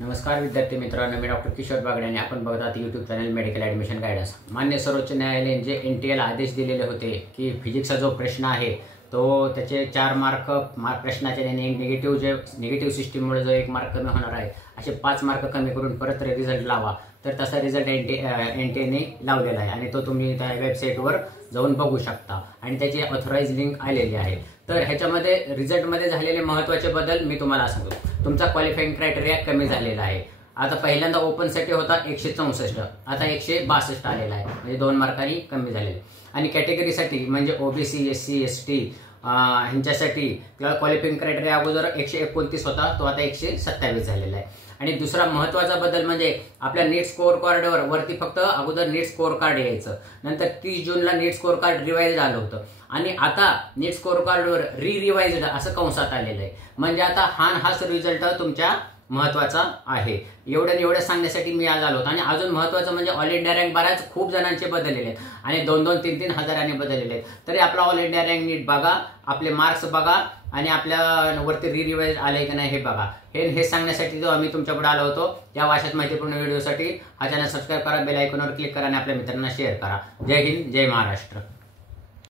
नमस्कार विद्यार्थी मित्रांनो, मी डॉक्टर किशोर बागडे आणि आपण बघत आहात YouTube channel medical admission guidance. मान्य सर्वोच्च न्यायालयाने जे NTA आदेश दिलेले होते की फिजिक्सचा जो प्रश्न आहे तो त्याचे 4 मार्क प्रश्नाचे निगेटिव्ह सिस्टीममुळे जो 1 मार्क कमी होणार आहे, असे 5 मार्क कमी करून परत रिझल्ट लावा। तर तसा रिझल्ट NTA लावलेला आहे आणि तो तुम्ही त्या वेबसाईटवर जाऊन बघू शकता आणि त्याची ऑथराइज लिंक आलेली आहे। तर ह्याच्यामध्ये रिझल्टमध्ये झालेले महत्त्वाचे बदल मी तुम्हाला सांगतो। तुमचा क्वालिफाइंग क्रायटेरिया कमी झालेला आहे। आता पहिल्यांदा ओपनसाठी होता 164, आता 162 आलेला आहे, म्हणजे 2 मार्कांनी कमी झालेले। आणि कॅटेगरीसाठी म्हणजे OBC SC ST ह्यांच्यासाठी क्वालिफाइंग क्रायटेरिया अगोदर 129 होता, तो आता 127 झालेला आहे। आणि दुसरा महत्त्वाचा बदल म्हणजे आपल्या नीट स्कोअर कार्डवर वरती फक्त अगोदर नीट स्कोअर कार्ड यायचं, नंतर 30 जूनला नीट स्कोअर कार्ड रिवाइज झालं होतं आणि आता नीट स्कोअर कार्डवर रिवाइज्ड असं कंसात आलेलं आहे। म्हणजे आता हाच रिझल्ट तुमच्या महत्त्वाचा आहे। एवढं सांगण्यासाठी मी आज आलो होतो। आणि अजून महत्त्वाचं म्हणजे ऑल इंडिया रँक बऱ्याच खूप जणांचे बदललेले आहेत आणि 2-2, 3-3 हजारांनी बदललेले आहेत। तरी आपला ऑल इंडिया रँक नीट बघा, आपले मार्क्स बघा आणि आपल्या वरती रिवाइज आले की नाही हे बघा। हे सांगण्यासाठी आम्ही तुमच्याकडे आलो होतो। या भाषेत माहितीपूर्ण व्हिडिओसाठी हा चॅनल सबस्क्राइब करा, बेल आयकॉनवर क्लिक करा आणि आपल्या मित्रांना शेअर करा। जय हिंद, जय महाराष्ट्र।